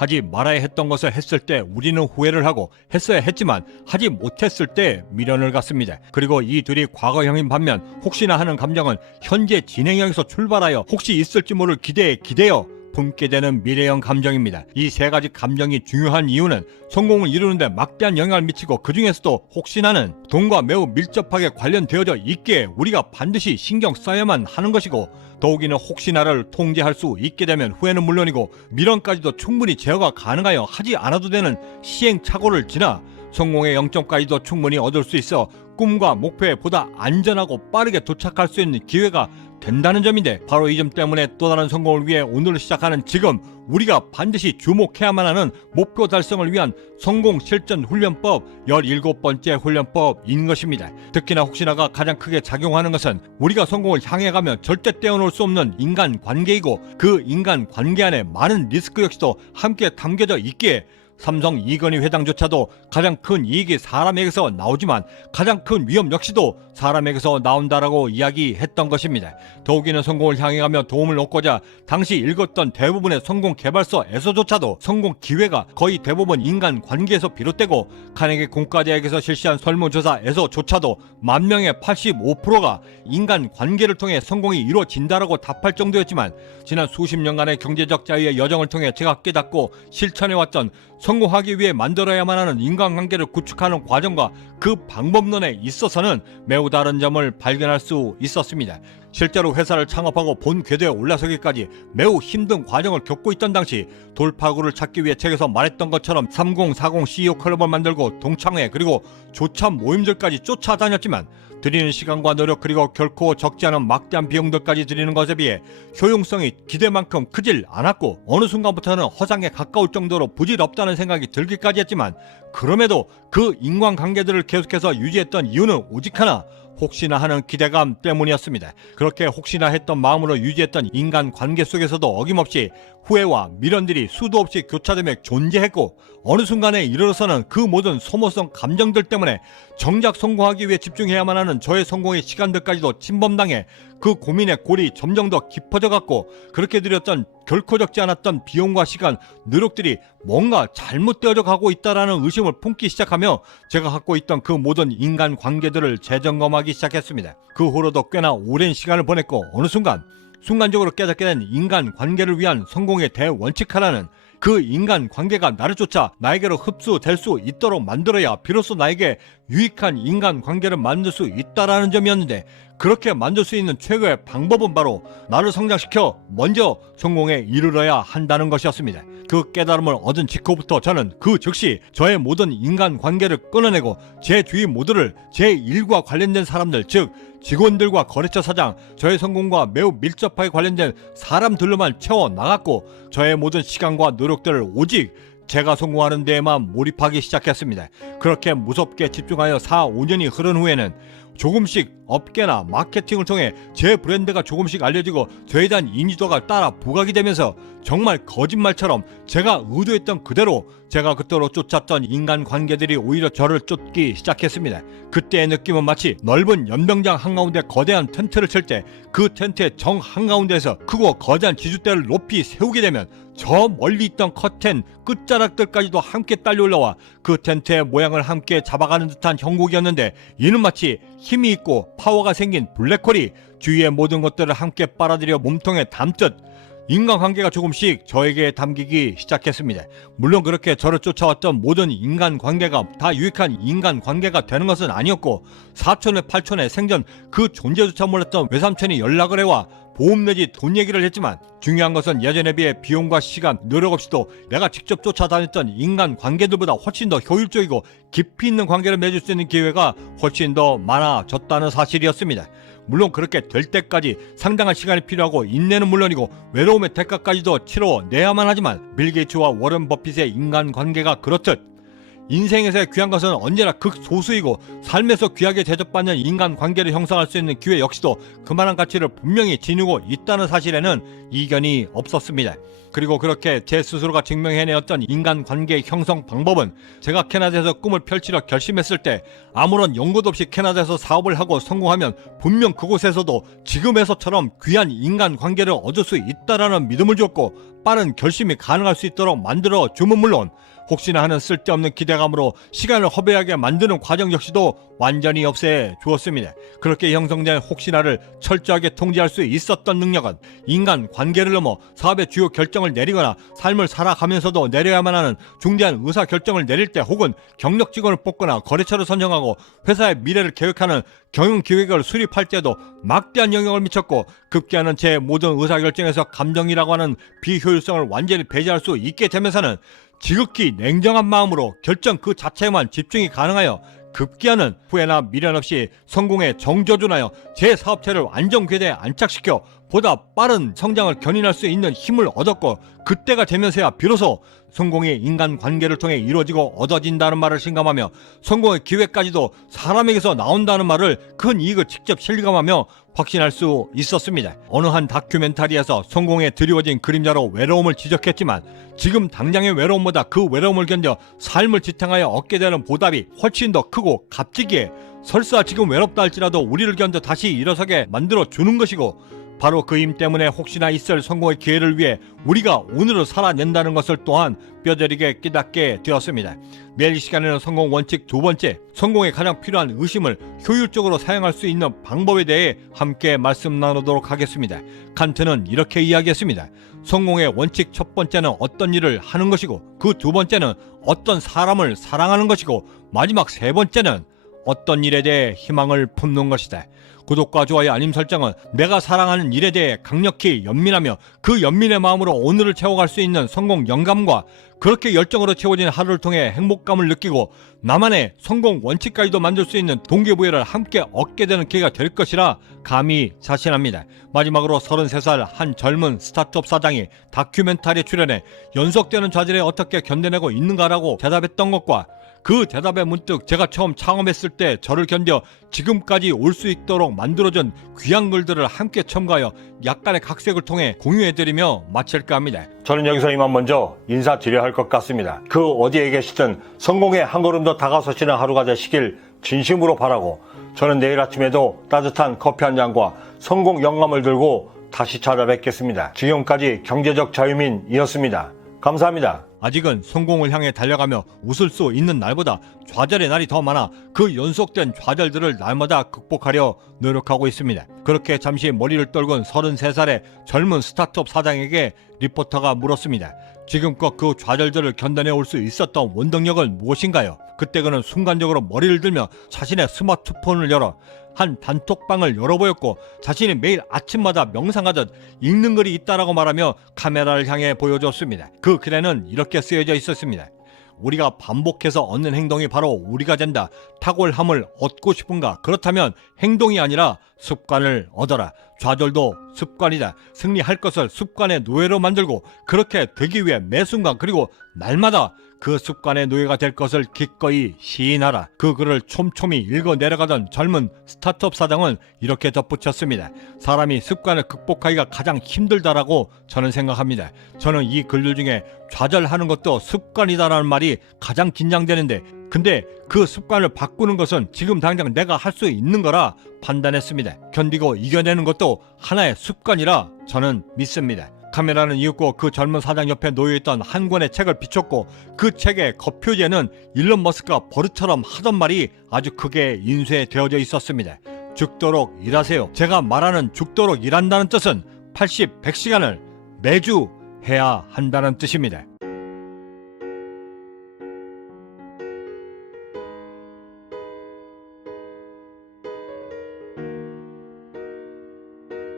하지 말아야 했던 것을 했을 때 우리는 후회를 하고 했어야 했지만 하지 못했을 때 미련을 갖습니다. 그리고 이 둘이 과거형인 반면 혹시나 하는 감정은 현재 진행형에서 출발하여 혹시 있을지 모를 기대에 기대어 품게 되는 미래형 감정입니다. 이 세 가지 감정이 중요한 이유는 성공을 이루는데 막대한 영향을 미치고 그 중에서도 혹시나는 돈과 매우 밀접하게 관련되어져 있기에 우리가 반드시 신경 써야만 하는 것이고, 더욱이는 혹시나를 통제할 수 있게 되면 후회는 물론이고 미련까지도 충분히 제어가 가능하여 하지 않아도 되는 시행착오를 지나 성공의 영점까지도 충분히 얻을 수 있어 꿈과 목표에 보다 안전하고 빠르게 도착할 수 있는 기회가 된다는 점인데, 바로 이 점 때문에 또 다른 성공을 위해 오늘 시작하는 지금 우리가 반드시 주목해야만 하는 목표 달성을 위한 성공 실전 훈련법 17번째 훈련법인 것입니다. 특히나 혹시나가 가장 크게 작용하는 것은 우리가 성공을 향해 가며 절대 떼어놓을 수 없는 인간관계이고, 그 인간관계 안에 많은 리스크 역시도 함께 담겨져 있기에 삼성 이건희 회장조차도 가장 큰 이익이 사람에게서 나오지만 가장 큰 위험 역시도 사람에게서 나온다라고 이야기했던 것입니다. 더욱이는 성공을 향해 가며 도움을 얻고자 당시 읽었던 대부분의 성공 개발서에서조차도 성공 기회가 거의 대부분 인간관계에서 비롯되고, 카네기 공과대학에서 실시한 설문조사에서조차도 만 명의 85%가 인간관계를 통해 성공이 이루어진다라고 답할 정도였지만, 지난 수십 년간의 경제적 자유의 여정을 통해 제가 깨닫고 실천해왔던 성공하기 위해 만들어야만 하는 인간관계를 구축하는 과정과 그 방법론에 있어서는 매우 다른 점을 발견할 수 있었습니다. 실제로 회사를 창업하고 본 궤도에 올라서기까지 매우 힘든 과정을 겪고 있던 당시 돌파구를 찾기 위해 책에서 말했던 것처럼 3040 CEO 클럽을 만들고 동창회 그리고 조참 모임들까지 쫓아다녔지만 들이는 시간과 노력 그리고 결코 적지 않은 막대한 비용들까지 들이는 것에 비해 효용성이 기대만큼 크질 않았고, 어느 순간부터는 허상에 가까울 정도로 부질없다는 생각이 들기까지 했지만, 그럼에도 그 인간관계들을 계속해서 유지했던 이유는 오직 하나, 혹시나 하는 기대감 때문이었습니다. 그렇게 혹시나 했던 마음으로 유지했던 인간관계 속에서도 어김없이 후회와 미련들이 수도 없이 교차되며 존재했고, 어느 순간에 이르러서는 그 모든 소모성 감정들 때문에 정작 성공하기 위해 집중해야만 하는 저의 성공의 시간들까지도 침범당해 그 고민의 골이 점점 더 깊어져 갔고, 그렇게 들였던 결코 적지 않았던 비용과 시간, 노력들이 뭔가 잘못되어져 가고 있다라는 의심을 품기 시작하며 제가 갖고 있던 그 모든 인간관계들을 재점검하기 시작했습니다. 그 후로도 꽤나 오랜 시간을 보냈고, 어느 순간적으로 깨닫게 된 인간관계를 위한 성공의 대원칙 하나는 그 인간관계가 나를 쫓아 나에게로 흡수될 수 있도록 만들어야 비로소 나에게 유익한 인간관계를 만들 수 있다라는 점이었는데, 그렇게 만들 수 있는 최고의 방법은 바로 나를 성장시켜 먼저 성공에 이르러야 한다는 것이었습니다. 그 깨달음을 얻은 직후부터 저는 그 즉시 저의 모든 인간관계를 끊어내고 제 주위 모두를 제 일과 관련된 사람들, 즉 직원들과 거래처 사장, 저의 성공과 매우 밀접하게 관련된 사람들로만 채워나갔고, 저의 모든 시간과 노력들을 오직 제가 성공하는 데에만 몰입하기 시작했습니다. 그렇게 무섭게 집중하여 4-5년이 흐른 후에는 조금씩 업계나 마케팅을 통해 제 브랜드가 조금씩 알려지고 저에 대한 인지도가 따라 부각이 되면서 정말 거짓말처럼 제가 의도했던 그대로 제가 그토로 쫓았던 인간관계들이 오히려 저를 쫓기 시작했습니다. 그때의 느낌은 마치 넓은 연병장 한가운데 거대한 텐트를 칠 때 그 텐트의 정 한가운데에서 크고 거대한 지주대를 높이 세우게 되면 저 멀리 있던 커튼 끝자락들까지도 함께 딸려 올라와 그 텐트의 모양을 함께 잡아가는 듯한 형국이었는데, 이는 마치 힘이 있고 파워가 생긴 블랙홀이 주위의 모든 것들을 함께 빨아들여 몸통에 담듯 인간관계가 조금씩 저에게 담기기 시작했습니다. 물론 그렇게 저를 쫓아왔던 모든 인간관계가 다 유익한 인간관계가 되는 것은 아니었고, 사촌의 팔촌의 생전 그 존재조차 몰랐던 외삼촌이 연락을 해와 보험 내지 돈 얘기를 했지만, 중요한 것은 예전에 비해 비용과 시간, 노력 없이도 내가 직접 쫓아다녔던 인간관계들보다 훨씬 더 효율적이고 깊이 있는 관계를 맺을 수 있는 기회가 훨씬 더 많아졌다는 사실이었습니다. 물론 그렇게 될 때까지 상당한 시간이 필요하고 인내는 물론이고 외로움의 대가까지도 치러내야만 하지만, 빌 게이츠와 워런 버핏의 인간관계가 그렇듯 인생에서의 귀한 것은 언제나 극소수이고 삶에서 귀하게 대접받는 인간관계를 형성할 수 있는 기회 역시도 그만한 가치를 분명히 지니고 있다는 사실에는 이견이 없었습니다. 그리고 그렇게 제 스스로가 증명해내었던 인간관계 형성 방법은 제가 캐나다에서 꿈을 펼치려 결심했을 때 아무런 연고도 없이 캐나다에서 사업을 하고 성공하면 분명 그곳에서도 지금에서처럼 귀한 인간관계를 얻을 수 있다라는 믿음을 줬고 빠른 결심이 가능할 수 있도록 만들어 주면 물론 혹시나 하는 쓸데없는 기대감으로 시간을 허비하게 만드는 과정 역시도 완전히 없애 주었습니다. 그렇게 형성된 혹시나를 철저하게 통제할 수 있었던 능력은 인간관계를 넘어 사업의 주요 결정을 내리거나 삶을 살아가면서도 내려야만 하는 중대한 의사결정을 내릴 때 혹은 경력 직원을 뽑거나 거래처를 선정하고 회사의 미래를 계획하는 경영기획을 수립할 때도 막대한 영향을 미쳤고 급기야는 제 모든 의사결정에서 감정이라고 하는 비효율성을 완전히 배제할 수 있게 되면서는 지극히 냉정한 마음으로 결정 그 자체에만 집중이 가능하여 급기야는 후회나 미련 없이 성공에 정조준하여 제 사업체를 안정궤대에 안착시켜 보다 빠른 성장을 견인할 수 있는 힘을 얻었고 그때가 되면서야 비로소 성공이 인간관계를 통해 이루어지고 얻어진다는 말을 실감하며 성공의 기회까지도 사람에게서 나온다는 말을 큰 이익을 직접 실감하며 확신할 수 있었습니다. 어느 한 다큐멘터리에서 성공에 드리워진 그림자로 외로움을 지적했지만 지금 당장의 외로움보다 그 외로움을 견뎌 삶을 지탱하여 얻게 되는 보답이 훨씬 더 크고 값지기에 설사 지금 외롭다 할지라도 우리를 견뎌 다시 일어서게 만들어 주는 것이고 바로 그 힘 때문에 혹시나 있을 성공의 기회를 위해 우리가 오늘을 살아낸다는 것을 또한 뼈저리게 깨닫게 되었습니다. 내일 이 시간에는 성공 원칙 두 번째, 성공에 가장 필요한 의심을 효율적으로 사용할 수 있는 방법에 대해 함께 말씀 나누도록 하겠습니다. 칸트는 이렇게 이야기했습니다. 성공의 원칙 첫 번째는 어떤 일을 하는 것이고 그 두 번째는 어떤 사람을 사랑하는 것이고 마지막 세 번째는 어떤 일에 대해 희망을 품는 것이다. 구독과 좋아요 알림 설정은 내가 사랑하는 일에 대해 강력히 연민하며 그 연민의 마음으로 오늘을 채워갈 수 있는 성공 영감과 그렇게 열정으로 채워진 하루를 통해 행복감을 느끼고 나만의 성공 원칙까지도 만들 수 있는 동기부여를 함께 얻게 되는 기회가 될 것이라 감히 자신합니다. 마지막으로 33살 한 젊은 스타트업 사장이 다큐멘터리에 출연해 연속되는 좌절에 어떻게 견뎌내고 있는가라고 대답했던 것과 그 대답에 문득 제가 처음 창업했을 때 저를 견뎌 지금까지 올 수 있도록 만들어준 귀한 글들을 함께 첨가하여 약간의 각색을 통해 공유해드리며 마칠까 합니다. 저는 여기서 이만 먼저 인사드려야 할 것 같습니다. 그 어디에 계시든 성공에 한 걸음 더 다가서시는 하루가 되시길 진심으로 바라고 저는 내일 아침에도 따뜻한 커피 한 잔과 성공 영감을 들고 다시 찾아뵙겠습니다. 지금까지 경제적 자유민이었습니다. 감사합니다. 아직은 성공을 향해 달려가며 웃을 수 있는 날보다 좌절의 날이 더 많아 그 연속된 좌절들을 날마다 극복하려 노력하고 있습니다. 그렇게 잠시 머리를 떨군 33살의 젊은 스타트업 사장에게 리포터가 물었습니다. 지금껏 그 좌절들을 견뎌내 올 수 있었던 원동력은 무엇인가요? 그때 그는 순간적으로 머리를 들며 자신의 스마트폰을 열어 한 단톡방을 열어보였고 자신이 매일 아침마다 명상하듯 읽는 글이 있다라고 말하며 카메라를 향해 보여줬습니다. 그 글에는 이렇게 쓰여져 있었습니다. 우리가 반복해서 얻는 행동이 바로 우리가 된다. 탁월함을 얻고 싶은가? 그렇다면 행동이 아니라 습관을 얻어라. 좌절도 습관이다. 승리할 것을 습관의 노예로 만들고 그렇게 되기 위해 매 순간 그리고 날마다 그 습관의 노예가 될 것을 기꺼이 시인하라. 그 글을 촘촘히 읽어 내려가던 젊은 스타트업 사장은 이렇게 덧붙였습니다. 사람이 습관을 극복하기가 가장 힘들다라고 저는 생각합니다. 저는 이 글들 중에 좌절하는 것도 습관이다라는 말이 가장 긴장되는데 근데 그 습관을 바꾸는 것은 지금 당장 내가 할 수 있는 거라 판단했습니다. 견디고 이겨내는 것도 하나의 습관이라 저는 믿습니다. 카메라는 이윽고 그 젊은 사장 옆에 놓여있던 한 권의 책을 비췄고 그 책의 겉표지에는 일론 머스크가 버릇처럼 하던 말이 아주 크게 인쇄되어져 있었습니다. 죽도록 일하세요. 제가 말하는 죽도록 일한다는 뜻은 80, 100시간을 매주 해야 한다는 뜻입니다.